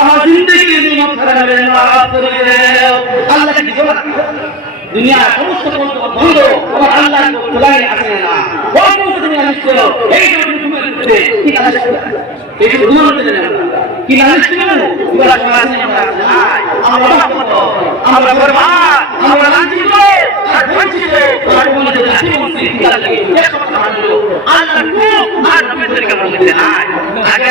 আমার জিন্দগি আল্লাহ কি জমা দুনিয়া সমস্ত বন্ধ আমার আল্লাহ খোলাই আসে না তুমি আনিস করো এই কি আনিস এই যে দূর হতে কি আনিস করো আমরা আমরা আমরা আল্লাহ কোন আর নবী তরিকা বলতে নাই আগে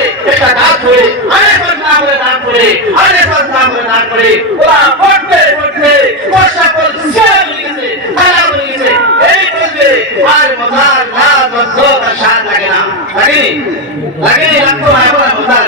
করে অনেকক্ষণ না করে দান করে অনেকক্ষণ না পড়ে শেষ হয়ে গেছে এই বলবে, আর মজার না মজা স্বাদ লাগে না। লাগে লাগে রাখো এখন আর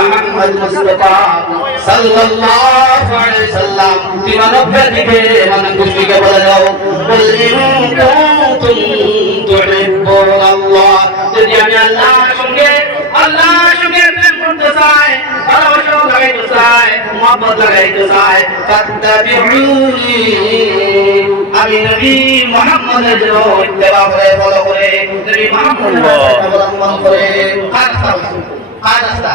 মুহাম্মদ মুস্তাফা সাল্লাল্লাহু আলাইহি সাল্লাম তুমি মানবের দিকে মানে খুশিকে বলে দাও কুল ইন কুনতুম যদি আমি আল্লাহর সঙ্গে আল্লাহর সঙ্গে প্রেম করতে চাই ভালোবাসা লাগাইতে চাই মহব্বত লাগাইতে চাই ফাত্তাবিউনি আমি নবী মুহাম্মদের ইত্তেবা করে ফলো করে নবী মুহাম্মদের অবলম্বন করে কার কার রাস্তা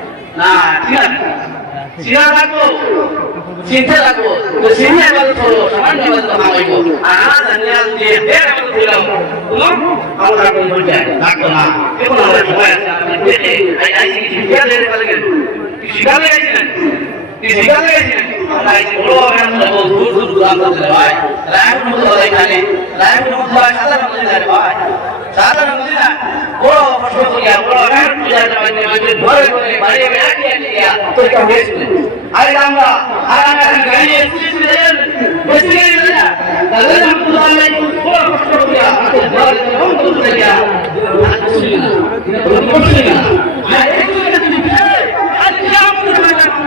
না আছে সিনা রাখব চিন্তা রাখব তো সিনে এবার করব সামান্য এবার তো হামাইবো আর জানিয়া দিয়ে দেড় এবার দিলাম কোনো আমরা কোন বলতে রাখতো না। এখন আমরা সময় আছে, আমরা দেখে আই আইসি কি শিকার লেগে গেল গেল শিকার লেগে শিকার লেগে গেছিলেন বড় আমরা দূর দূর দূর আমরা দিলে ভাই। রায়পুর এখানে রায়পুর মতো সাধারণ ভাই। সাধারণ মতো বড় কষ্ট করিয়া বড় রায়পুর পূজা করতে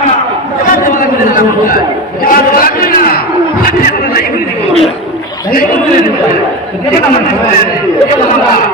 ঘরে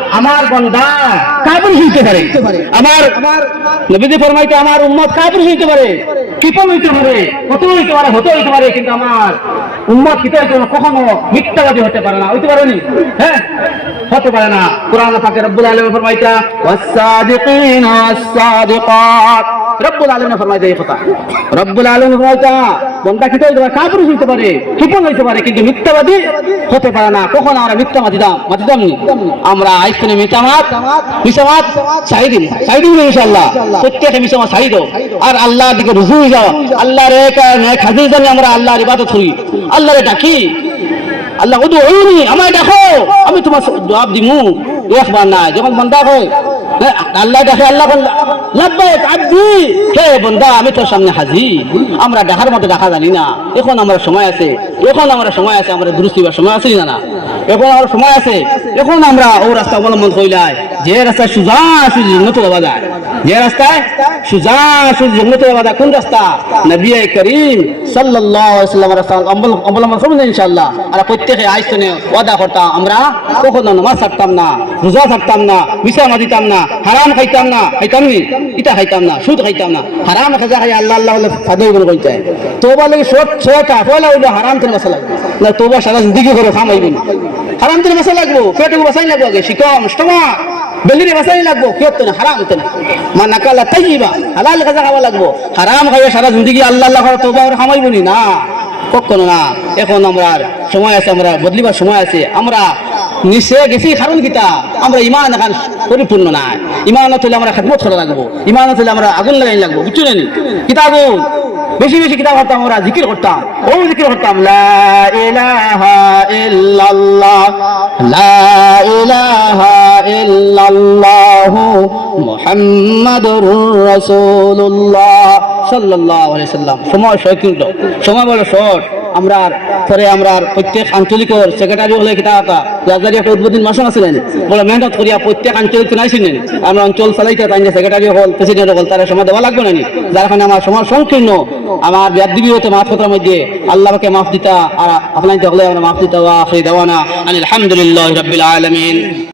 আমার বন্দা কাবুল হইতে পারে। আমার নবীজি ফরমাইতে আমার উম্মত কাবুল হইতে পারে। কৃপণ হইতে পারে কত হইতে পারে হতে হইতে পারে কিন্তু আমার উম্মত কিতে হইতে পারে, কখনো মিথ্যাবাদী হতে পারে না হইতে পারে নি? হ্যাঁ হতে পারে না। কোরআন পাকে রব্বুল আলামিন ফরমাইতা ওয়াস-সাদিকিন ওয়াস-সাদিকাত। রব্বুল এই কথা। রব্বুল ফরমাইতা বন্দা কিতে হইতে পারে হইতে পারে কিন্তু মিথ্যাবাদী হতে পারে না। কখন আমরা মিথ্যা মাতিদাম মাতিদাম নি আমরা চাইদিন ইনশাআল্লাহ। চাইদ আর আল্লাহর দিকে রুজু হয়ে যাও। আল্লাহর এক এক হাজির জানি আমরা আল্লাহর ইবাদত করি। আল্লাহরে ডাকি আল্লাহ আমায় দেখো আমি তোমার জবাব দিমু। একবার না যখন বন্দা হ্যাঁ, আল্লাহ দেখে আল্লাহ লাব্বাইক আব্দি হে বন্দা, আমি তোর সামনে হাজির। আমরা দেখার মতো দেখা জানি না। এখন আমরা সময় আছে। এখন আমরা সময় আছে। আমরা দুরুস্তিবার সময় আছে না এখন আমার সময় আছে। এখন আমরা ও রাস্তা অবলম্বন কইলাই যে রাস্তায় সুজা সুজি যায় যে রাস্তায় সুজা সুজি যায় কোন রাস্তা? নবী করিম ওয়াসাল্লাম রাস্তা অবল- অবলম্বন করবেন ইনশাআল্লাহ। আর প্রত্যেকে আইসনে ওয়াদা করতাম আমরা কখনো নামাজ ছাড়তাম না, রোজা ছাড়তাম না মিশা মাদিতাম না, হারাম খাইতাম না। খাইতাম নি? ইটা খাইতাম না, সুদ খাইতাম না। হারাম খাজা খাই আল্লাহ আল্লাহ বলে ফাদাই বলে কইতে। তোবা লাগে শোট ছয়টা পয়লা হইল হারাম তেল মশলা না তোবা সারা জিন্দগি করে খামাইবি হারাম তেল মশলা লাগবো, পেটে বাসাই লাগবো আগে শিকম স্টমা বেলিরে বাসাই লাগবো কেউ তো না? হারাম তো না। মা নাকালা তাইবা হালাল খাজা খাওয়া লাগবো। হারাম খাইয়ে সারা জিন্দগি আল্লাহ আল্লাহ করে তোবা করে খামাইবো নি? কখনো না। এখন আমরা আর সময় আছে, আমরা বদলিবার সময় আছে। আমরা নিচে গেছি, কারণ কিতা আমরা ইমান এখন পরিপূর্ণ না ইমান হলে আমরা খেদমত করা লাগবো। ইমান হলে আমরা আগুন লাগাই লাগবো। বুঝছ না কিতা বেশি বেশি কিতাব করতাম আমরা জিকির করতাম। ও জিকির করতাম, লা ইলাহা ইল্লাল্লাহ, লা ইলাহা ইল্লাল্লাহ মুহাম্মাদুর রাসূলুল্লাহ সাল্লাল্লাহু সাল্লাম। সময় সংকীর্ণ সময় বড় শর্ট আমরা পরে আমরা প্রত্যেক আঞ্চলিকর সেক্রেটারি হলে কিতা আতা রাজধানী একটা উদ্বোধন মাসন আছিলেন বলে মেহনত করিয়া প্রত্যেক আঞ্চলিক নাইছিলেন আমরা অঞ্চল চালাইতে তাই সেক্রেটারি হল প্রেসিডেন্ট হল, তারা সময় দেওয়া লাগবে না। যার কারণে আমার সময় সংকীর্ণ। আমার ব্যাদিবি হতে মাফ করার মধ্যে। আল্লাহকে মাফ দিতা, আর আপনার মাফ দিতা, ওয়া আখির দাওয়ানা আলহামদুলিল্লাহ রাব্বিল আলামিন।